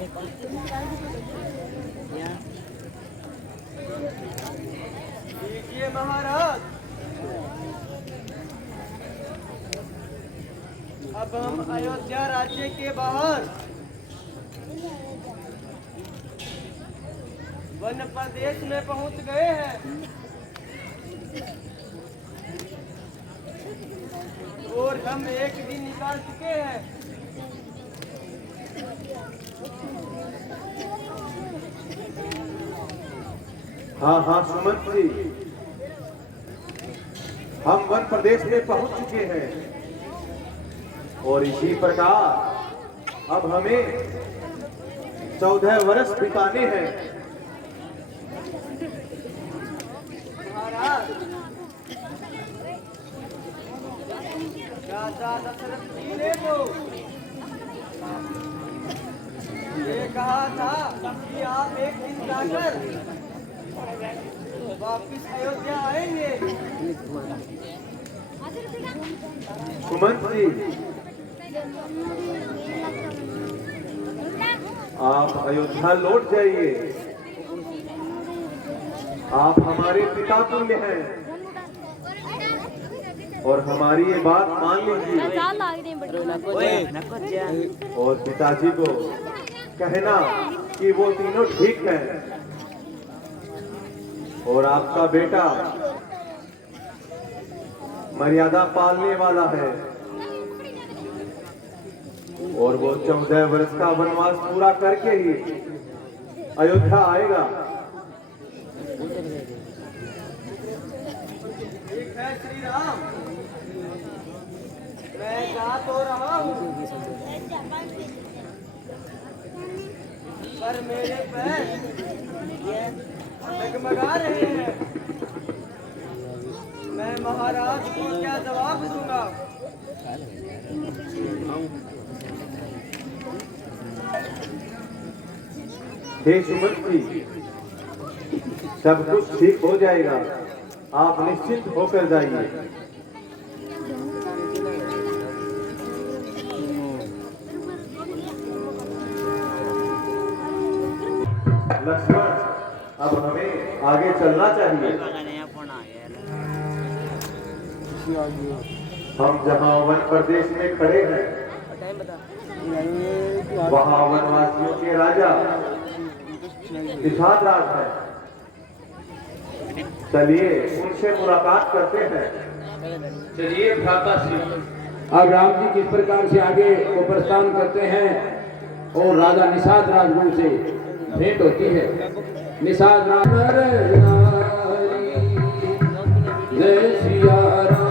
देखिए महाराज, अब हम अयोध्या राज्य के बाहर वन प्रदेश में पहुंच गए हैं और हम एक दिन निकाल चुके हैं। हाँ हाँ सुमंत जी, हम वन प्रदेश में पहुंच चुके हैं और इसी प्रकार अब हमें 14 वर्ष बिताने हैं। महाराज, राजा दशरथ जी ने तो ये कहा था कि आप एक दिन जाकर वापिस अयोध्या आएंगे। सुमंत जी, आप अयोध्या लौट जाइए। आप हमारे पिता तुल्य हैं और हमारी ये बात मान लीजिए और पिताजी को कहना कि वो तीनों ठीक हैं और आपका बेटा मर्यादा पालने वाला है और वो 14 वर्ष का वनवास पूरा करके ही अयोध्या आएगा। ठीक है श्री राम, मैं जा तो रहा हूँ पर मेरे पैर डगमगा रहे हैं। मैं महाराज को क्या जवाब दूंगा? हे सुमंत जी, सब कुछ ठीक हो जाएगा, आप निश्चिंत होकर जाइए। लक्ष्मण, अब हमें आगे चलना चाहिए। हम जहाँ वन प्रदेश में खड़े हैं वहाँ वनवासियों के राजा निषाद राज है। चलिए उनसे मुलाकात करते हैं। चलिए भ्राता श्री, अब राम जी किस प्रकार से आगे को प्रस्थान करते हैं और राजा निषाद राजगुरु से भेंट होती है। निषाद राज जय सिया राम।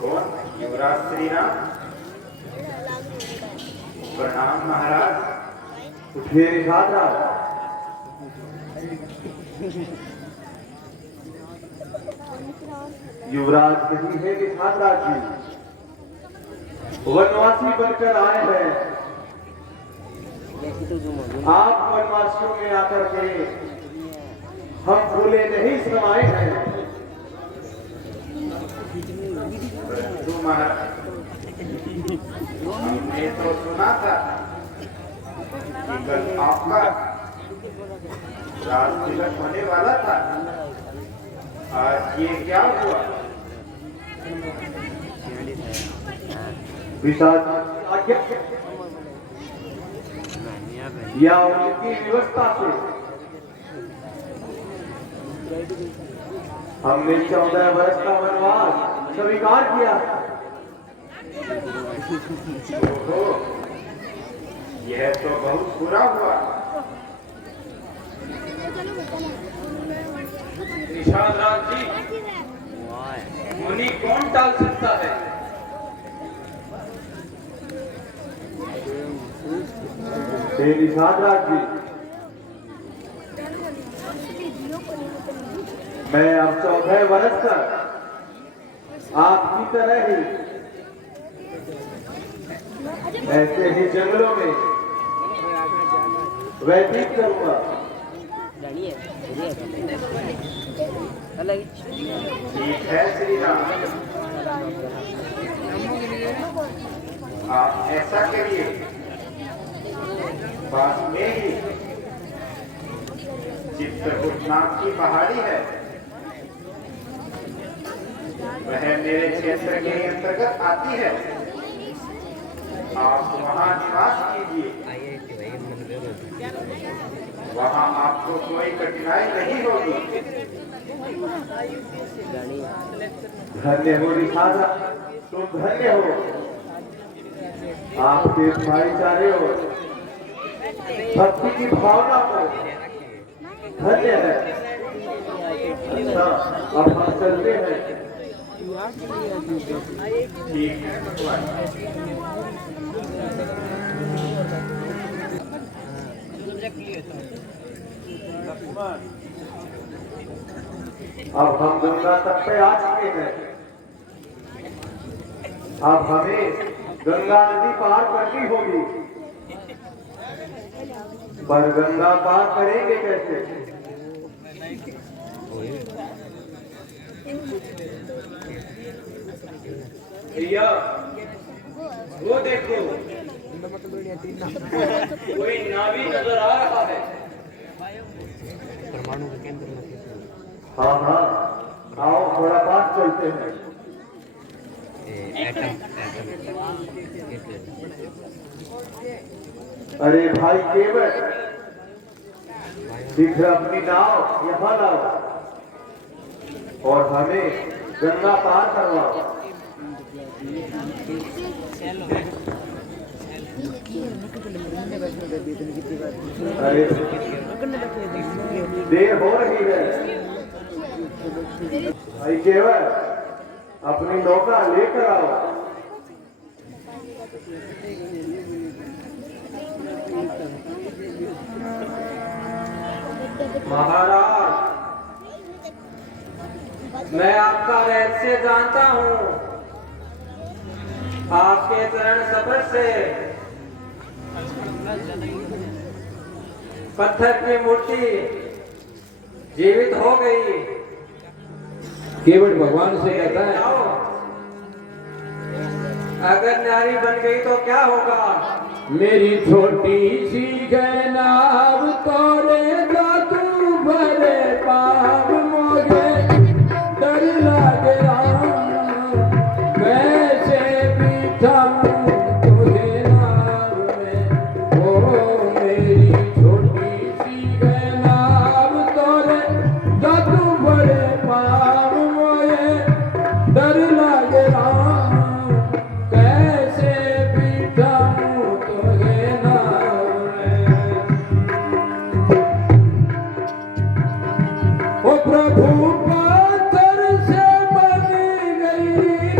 कौन? युवराज श्री राम। प्रणाम महाराज। उठिए निषाद राज। युवराज नहीं है निषाद राज जी, वनवासी बनकर आए हैं। आप वनवासियों में आकर के हम भूले नहीं समाये हैं। हमने तो सुना था कि कल आपका राज तिलक होने वाला था, आज ये क्या हुआ? या उनकी व्यवस्था से हमने 14 वर्ष का वनवास स्वीकार किया। ओहो, यह तो बहुत बुरा हुआ। निषाद राज जी, मुनि कौन टाल सकता है? निषाद राज जी, मैं अब 14 वर्ष तक आपकी तरह ही ऐसे ही जंगलों में व्यतीत करूंगा। ठीक है श्री राम, आप ऐसा करिए, पास में ही चित्रकूट नाम की पहाड़ी है, वह मेरे क्षेत्र के अंतर्गत आती है। आप वहां निवास कीजिए, वहां आपको कोई कठिनाई नहीं होगी। धन्य हो निषादा, तुम धन्य हो। आपके भाईचारे और भक्ति की भावना को धन्य है। अच्छा, अब हम चलते हैं। ठीक है भगवान। अब हम गंगा तट पे आ चुके हैं। अब हमें गंगा नदी पार करनी होगी, पर गंगा पार करेंगे कैसे? भैया वो देखो, कोई नावी नजर आ रहा है। हाँ हाँ, आओ थोड़ा पास चलते हैं। अरे भाई केवल शीघ्र अपनी नाव यहाँ लाओ और हमें गंगा पार करवाओ। अरे देर हो रही है। भाई केवल अपनी नौका लेकर आओ। महाराज, मैं आपका रहस्य जानता हूँ। आपके चरण स्पर्श से पत्थर की मूर्ति जीवित हो गई। केवल भगवान से कहता है, अगर नारी बन गई तो क्या होगा? मेरी छोटी सी नाव तोड़ेगा तू भरे पाप मोगे डर लगे कैसे बिठाऊं तुझे नाव में। ओ मेरी छोटी सी नाव तोड़ेगा तू भरे पाप मोगे डर लगे कैसे बिठाऊं तुझे नाव में। ओ प्रभु पत्थर से बन गई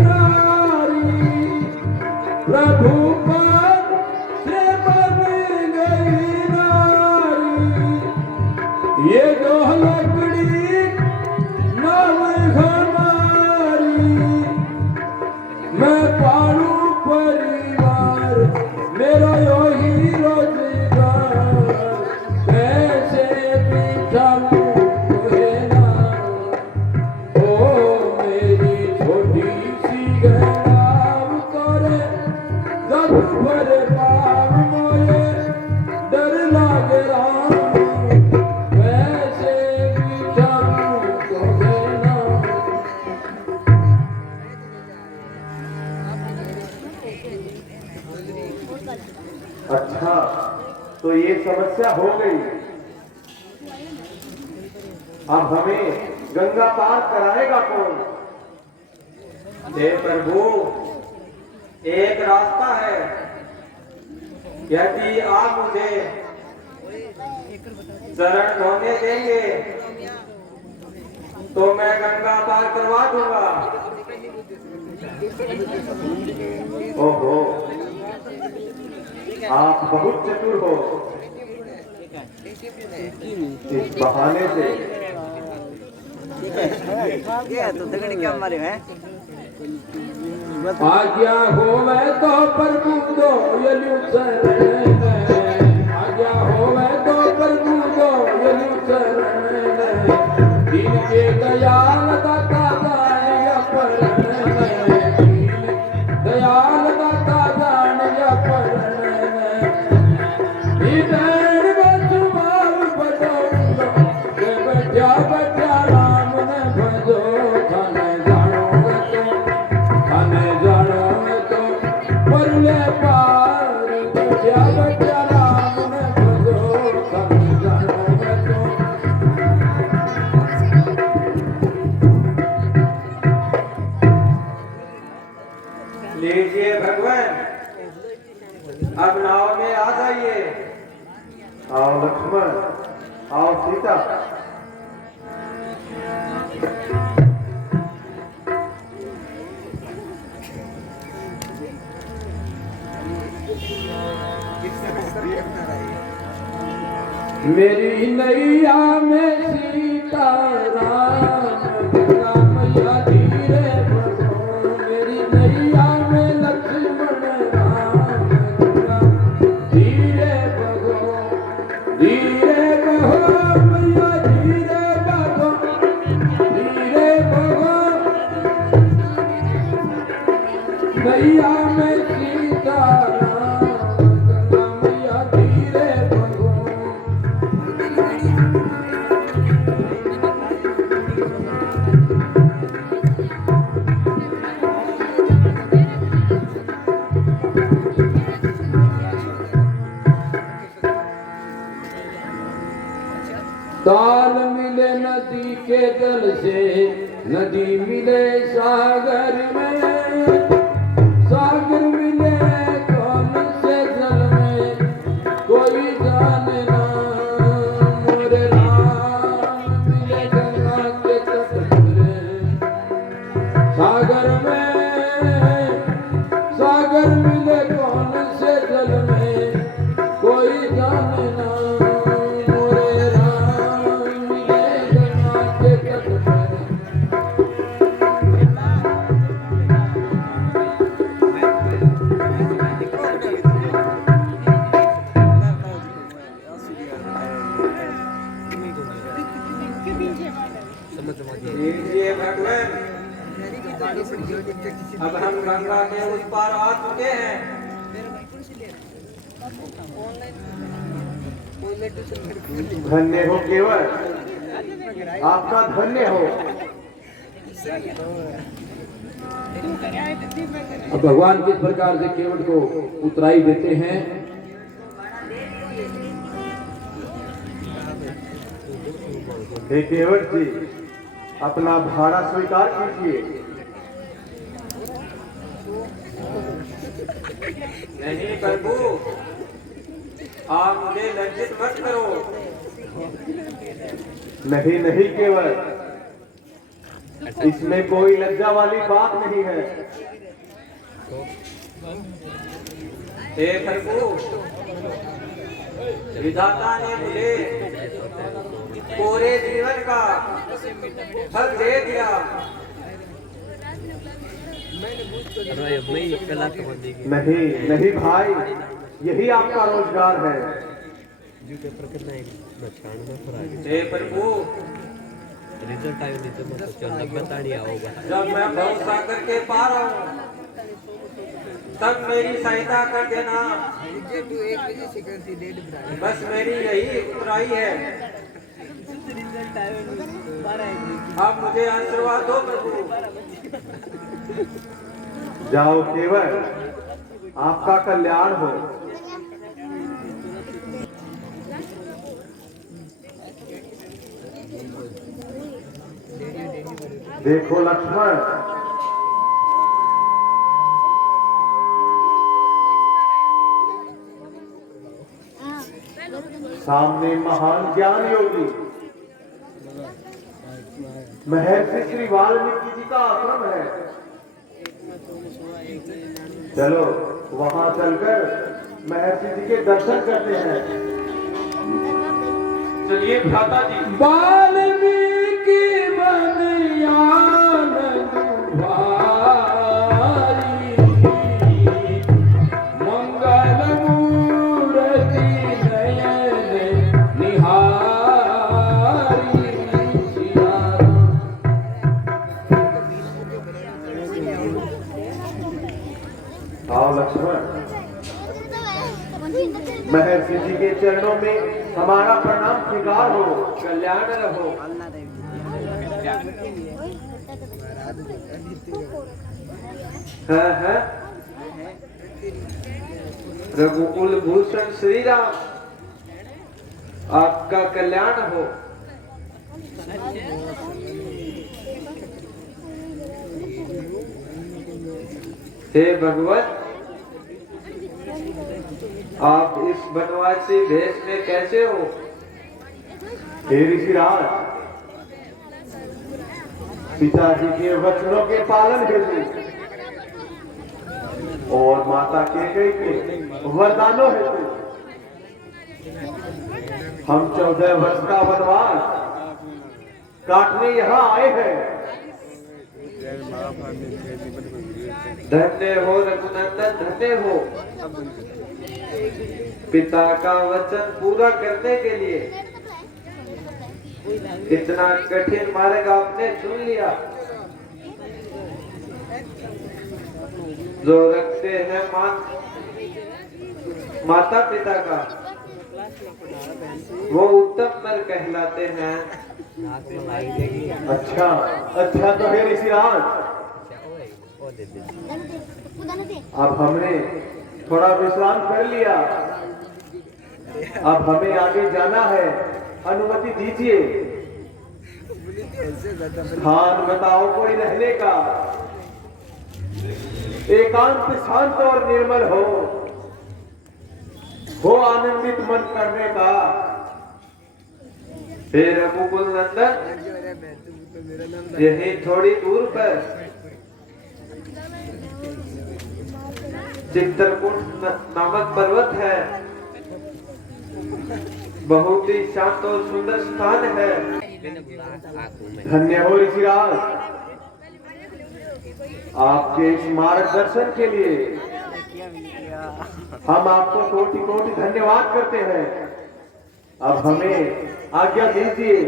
नारी, प्रभु पत्थर से बन गई नारी, ये जो लकड़ी नाव हमारी। मैं पालू परिवार मेरा यही रोजगार कैसे बिठाऊं तुझे नाव। ओ मेरी छोटी सी नाव तोरे जब भरे पाव मोये डर लागे राम कैसे बिठाऊं तुझे नाव। अच्छा, तो ये समस्या हो गई। अब हमें गंगा पार कराएगा कौन? हे प्रभु, एक रास्ता है। यदि आप मुझे चरण धोने देंगे तो मैं गंगा पार करवा दूंगा। ओहो, आप बहुत चतुर हो। इस बहाने से ये तो तगड़े क्या मारे हैं? आज्ञा होवे तो प्रभु दो यलु चरण आज्ञा होवे तो प्रभु दो यलु चरण दीन के दयाल दाता जान अपरण दयाल दाता जान अपरण इधर बसुमार बजो के बजा बजा राम ने भजो थाने जानो तो परले पार बजा बजा राम ने भजो थाने जानो लीजिए भगवान, अब नाव में आ जाइए। आओ लक्ष्मण, आओ सीता। मेरी नैया में सीता राम मैया धीरे बहो मेरी नैया में लक्ष्मण राम धीरे बहो मैया धीरे बहो नैया में सीता राम मैया धीरे बहो ताल मिले नदी के जल से नदी मिले सागर में सागर मिले कौन से जल में कोई जाने ना मोरे राम मिले गंगा के तट में सागर मिले कौन से जल में कोई जाने ना लीजिए भगवान, अब हम गंगा के उस पार आ चुके हैं। धन्य हो केवल, आपका धन्य हो। अब भगवान किस प्रकार से केवट को उतराई देते हैं। हे केवट जी, अपना भाड़ा स्वीकार कीजिए। नहीं प्रभु, आप मुझे लज्जित मत करो। नहीं नहीं केवल, इसमें कोई लज्जा वाली बात नहीं है। हे प्रभु, विधाता ने मुझे पूरे जीवन का फल दे दिया। नहीं नहीं भाई, यही आपका रोजगार है। हे प्रभु, जब मैं भव सागर के पार आऊं तब मेरी सहायता कर देना। बस मेरी यही उतराई है। अब मुझे आशीर्वाद दो प्रभु। जाओ केवल, आपका कल्याण हो। देखो लक्ष्मण, सामने महान ज्ञान योगी महर्षि श्री वाल्मीकि जी का आश्रम है। चलो वहां चलकर महर्षि जी के दर्शन करते हैं। चलिए भ्राता जी। वाल्मीकि बन आनंद भाई आओ लक्ष्मण, महर्षि जी के चरणों में हमारा प्रणाम स्वीकार हो। कल्याण रहो। है रघुकुल भूषण श्री राम, आपका कल्याण हो। हे भगवत, आप इस बनवासी भेष में कैसे हो? हे ऋषिराज, पिताजी के वचनों के पालन हेतु और माता कैकेयी के वरदानों हेतु हम 14 वर्ष का वनवास काटने यहाँ आए हैं। धन्य हो रघुनंदन, धन्य हो। पिता का वचन पूरा करने के लिए इतना कठिन मार्ग आपने चुन लिया। जो रखते हैं माता पिता का, वो उत्तम नर कहलाते हैं। अच्छा अच्छा, तो हे ऋषिराज, अब हमने थोड़ा विश्राम कर लिया, अब हमें आगे जाना है। अनुमति दीजिए। स्थान बताओ कोई रहने का, एकांत शांत और निर्मल हो आनंदित मन करने का। हे रघुकुल नंदन, यही थोड़ी दूर पर चित्रकूट नामक पर्वत है। बहुत ही शांत और सुंदर स्थान है। धन्य हो ऋषिराज, आपके इस मार्गदर्शन के लिए हम आपको कोटि कोटि धन्यवाद करते हैं। अब हमें आज्ञा दीजिए।